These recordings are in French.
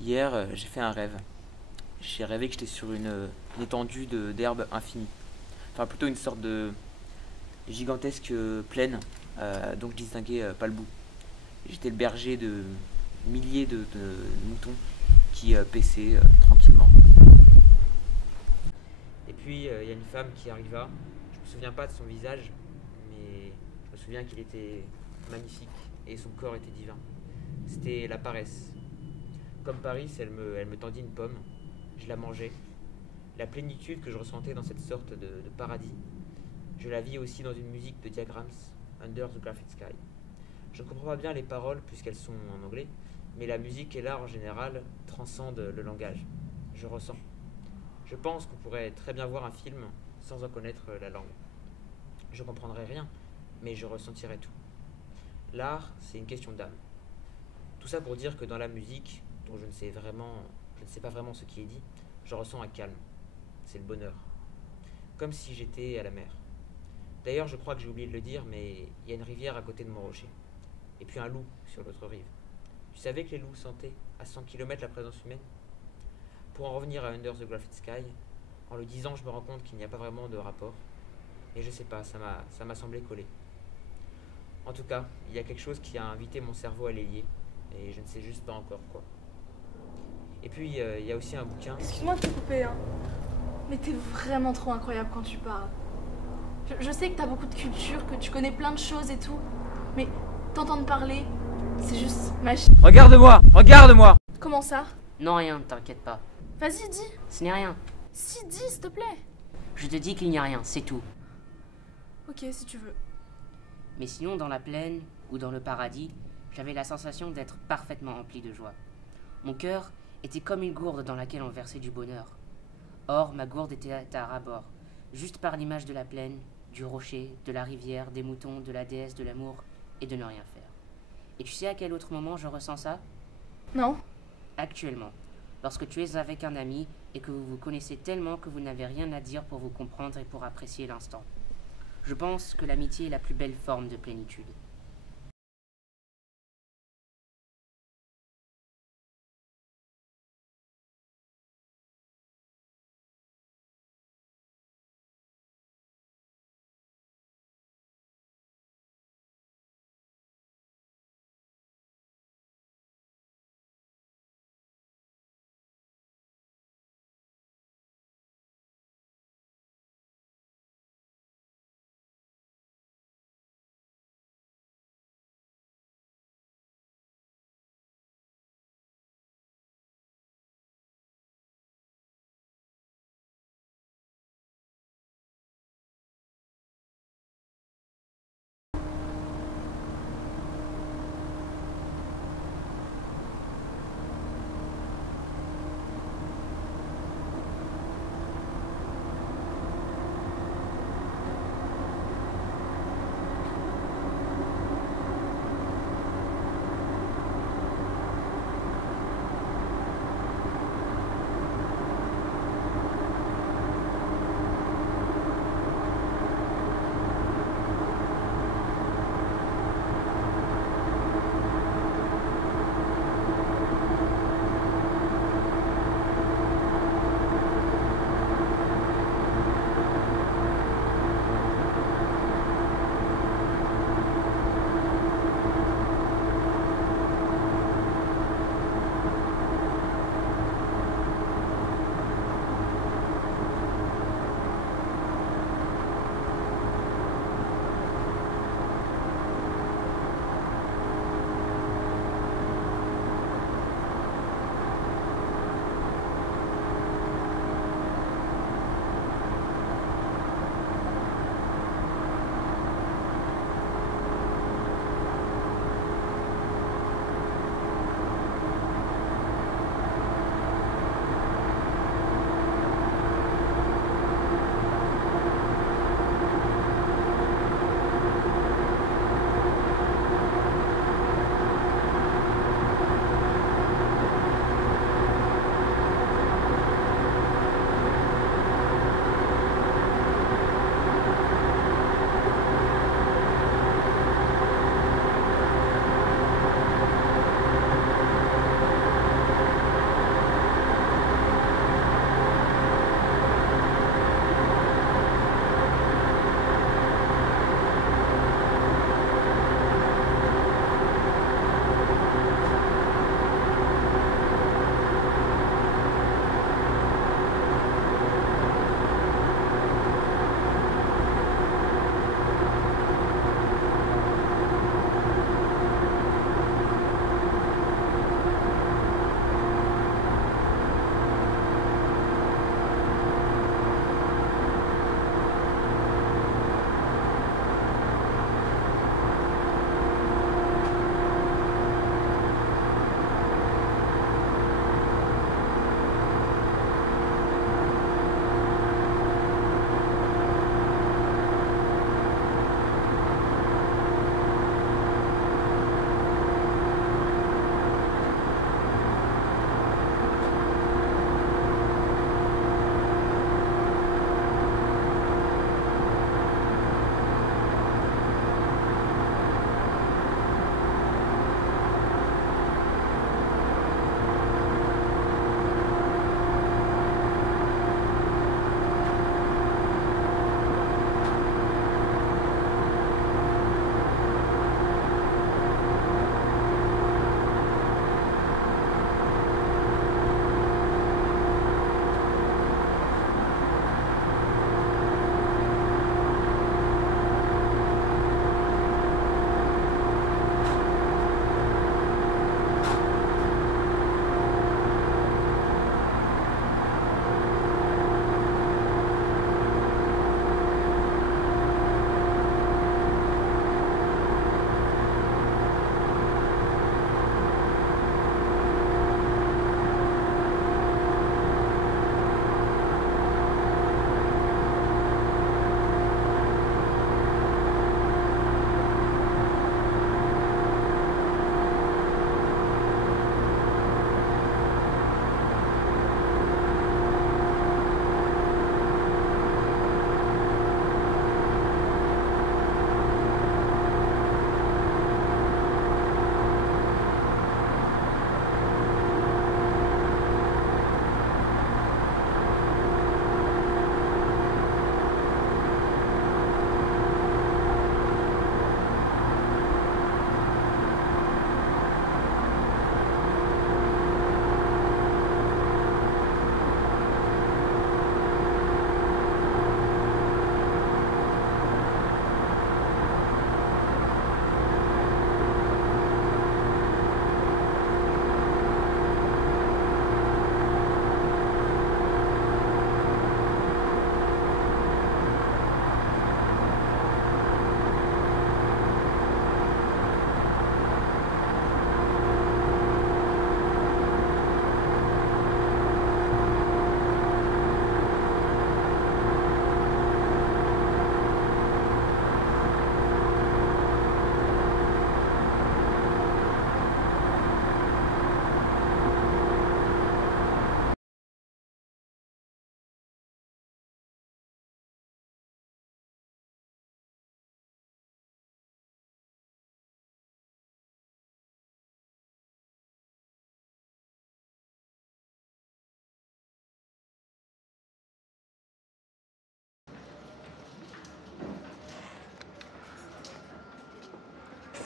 Hier, j'ai fait un rêve. J'ai rêvé que j'étais sur une étendue d'herbe infinie. Enfin, plutôt une sorte de gigantesque plaine, donc je distinguais pas le bout. J'étais le berger de milliers de moutons qui paissaient tranquillement. Et puis, il y a une femme qui arriva. Je me souviens pas de son visage, mais je me souviens qu'il était magnifique et son corps était divin. C'était la paresse. Comme Paris, elle me tendit une pomme. Je la mangeai. La plénitude que je ressentais dans cette sorte de paradis, je la vis aussi dans une musique de Diagrams, Under the Graphite Sky. Je ne comprends pas bien les paroles puisqu'elles sont en anglais, mais la musique et l'art en général transcendent le langage. Je ressens. Je pense qu'on pourrait très bien voir un film sans en connaître la langue. Je comprendrais rien, mais je ressentirais tout. L'art, c'est une question d'âme. Tout ça pour dire que dans la musique, dont je ne sais pas vraiment ce qui est dit, je ressens un calme. C'est le bonheur. Comme si j'étais à la mer. D'ailleurs, je crois que j'ai oublié de le dire, mais il y a une rivière à côté de mon rocher. Et puis un loup sur l'autre rive. Tu savais que les loups sentaient à 100 km la présence humaine? Pour en revenir à Under the Graphite Sky, en le disant, je me rends compte qu'il n'y a pas vraiment de rapport. Et je sais pas, ça m'a semblé coller. En tout cas, il y a quelque chose qui a invité mon cerveau à les lier. Et je ne sais juste pas encore quoi. Et puis, il y a aussi un bouquin. Excuse-moi de te couper, hein. Mais t'es vraiment trop incroyable quand tu parles. Je sais que t'as beaucoup de culture, que tu connais plein de choses et tout. Mais t'entendre parler, c'est juste magique. Regarde-moi! Regarde-moi! Comment ça? Non, rien, t'inquiète pas. Vas-y, dis. Ce n'est rien. Si, dis, s'il te plaît. Je te dis qu'il n'y a rien, c'est tout. Ok, si tu veux. Mais sinon, dans la plaine ou dans le paradis, j'avais la sensation d'être parfaitement rempli de joie. Mon cœur était comme une gourde dans laquelle on versait du bonheur. Or, ma gourde était à ras-bord, juste par l'image de la plaine, du rocher, de la rivière, des moutons, de la déesse de l'amour et de ne rien faire. Et tu sais à quel autre moment je ressens ça? Non? Actuellement, lorsque tu es avec un ami et que vous vous connaissez tellement que vous n'avez rien à dire pour vous comprendre et pour apprécier l'instant. Je pense que l'amitié est la plus belle forme de plénitude.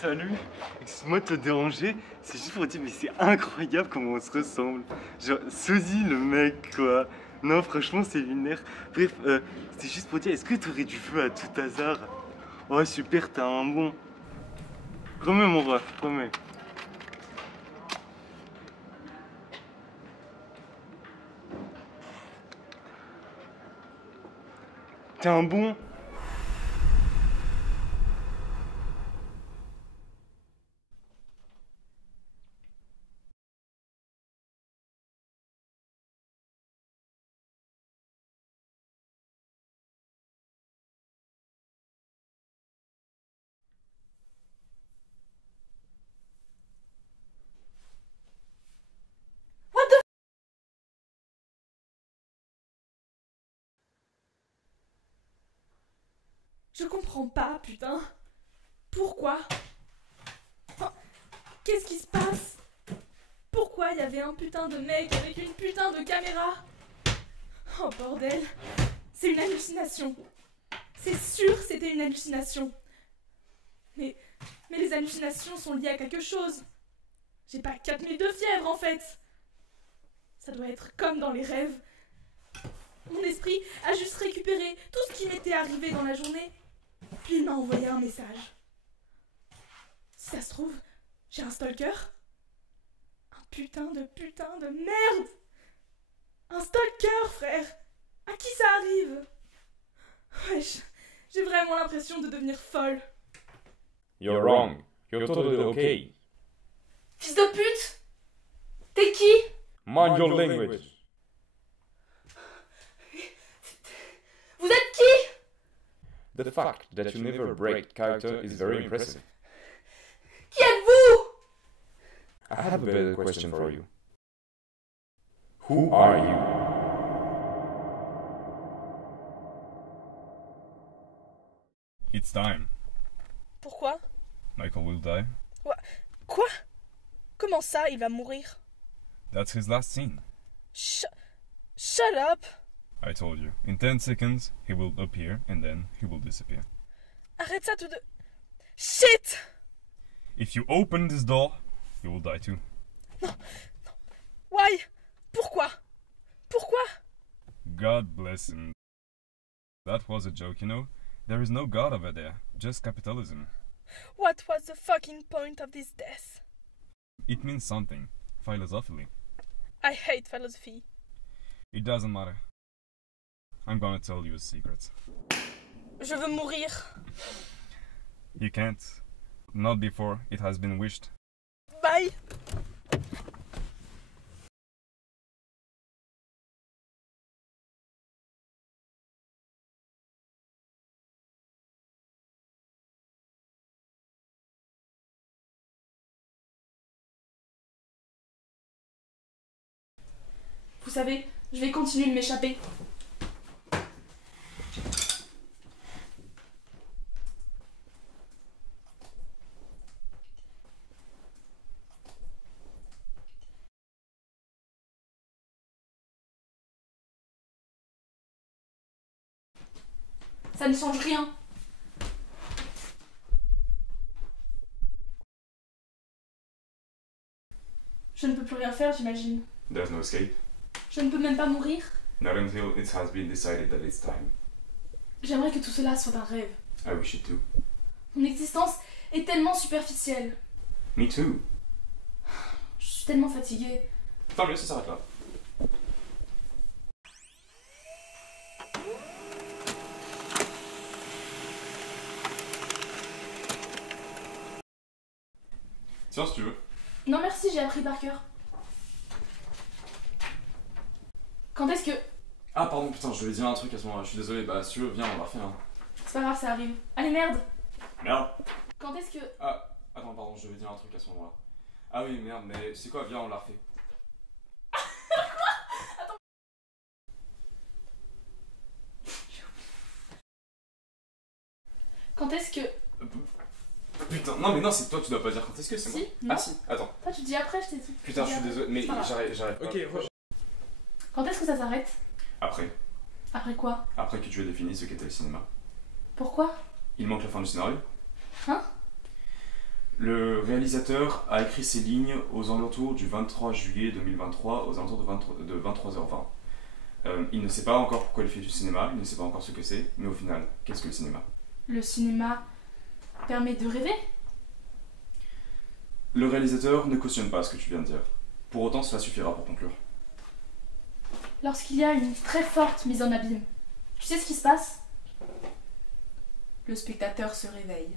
Salut, excuse-moi de te déranger, c'est juste pour te dire, mais c'est incroyable comment on se ressemble. Genre, sosie le mec, quoi. Non, franchement, c'est lunaire. Bref, c'était juste pour dire, est-ce que t'aurais du feu à tout hasard? Ouais, super, t'as un bon. Promets, mon ref, promets. T'as un bon. Je comprends pas, putain. Pourquoi? Oh, qu'est-ce qui se passe? Pourquoi il y avait un putain de mec avec une putain de caméra? Oh bordel, c'est une hallucination. C'est sûr c'était une hallucination. Mais les hallucinations sont liées à quelque chose. J'ai pas 4000 de fièvre en fait. Ça doit être comme dans les rêves. Mon esprit a juste récupéré tout ce qui m'était arrivé dans la journée. Puis il m'a envoyé un message. Si ça se trouve, j'ai un stalker. Un putain de merde. Un stalker, frère. À qui ça arrive? Wesh, j'ai vraiment l'impression de devenir folle. You're wrong. You're totally okay. Fils de pute! T'es qui? Mind your language. Vous êtes qui? The fact that you never break character is very impressive. Qui êtes-vous? I have a better question for you. Who are you? It's time. Pourquoi? Michael will die. Quoi? Comment ça, il va mourir? That's his last scene. Shut up! I told you. In 10 seconds, he will appear and then he will disappear. Arrête ça tout de... Shit! If you open this door, you will die too. Non. Why? Pourquoi? Pourquoi? God bless him. That was a joke, you know? There is no God over there, just capitalism. What was the fucking point of this death? It means something, philosophically. I hate philosophy. It doesn't matter. I'm gonna tell you a secret. Je veux mourir. You can't. Not before it has been wished. Bye! Vous savez, je vais continuer de m'échapper. Ça ne change rien. Je ne peux plus rien faire, j'imagine. There's no escape. Je ne peux même pas mourir. Not until it has been decided that it's time. J'aimerais que tout cela soit un rêve. I wish it too. Mon existence est tellement superficielle. Me too. Je suis tellement fatiguée. Tant mieux, ça s'arrête là. Tiens, si tu veux. Non merci, j'ai appris par cœur. Quand est-ce que... Ah pardon, putain, je voulais dire un truc à ce moment-là, je suis désolé, bah si tu veux, viens, on va refaire un... C'est pas grave, ça arrive. Allez, merde! Merde. Quand est-ce que... Ah, attends, pardon, je voulais dire un truc à ce moment-là. Ah oui, merde, mais tu sais quoi, viens, on la refait. Quand est-ce que... Putain, non mais non, c'est toi, tu dois pas dire quand est-ce que c'est Si, moi. non. Ah si, attends. Toi, tu dis après, je t'ai dit. Putain, je suis désolé, mais C'est pas grave. j'arrive pas. Ok, Quand est-ce que ça s'arrête? Après. Après quoi? Après que tu aies défini ce qu'était le cinéma. Pourquoi? Il manque la fin du scénario. Hein? Le réalisateur a écrit ces lignes aux alentours du 23 juillet 2023, aux alentours de 23h20. Il ne sait pas encore pourquoi il fait du cinéma, il ne sait pas encore ce que c'est, mais au final, qu'est-ce que le cinéma? Le cinéma permet de rêver? Le réalisateur ne cautionne pas ce que tu viens de dire. Pour autant, cela suffira pour conclure. Lorsqu'il y a une très forte mise en abîme, tu sais ce qui se passe? Le spectateur se réveille.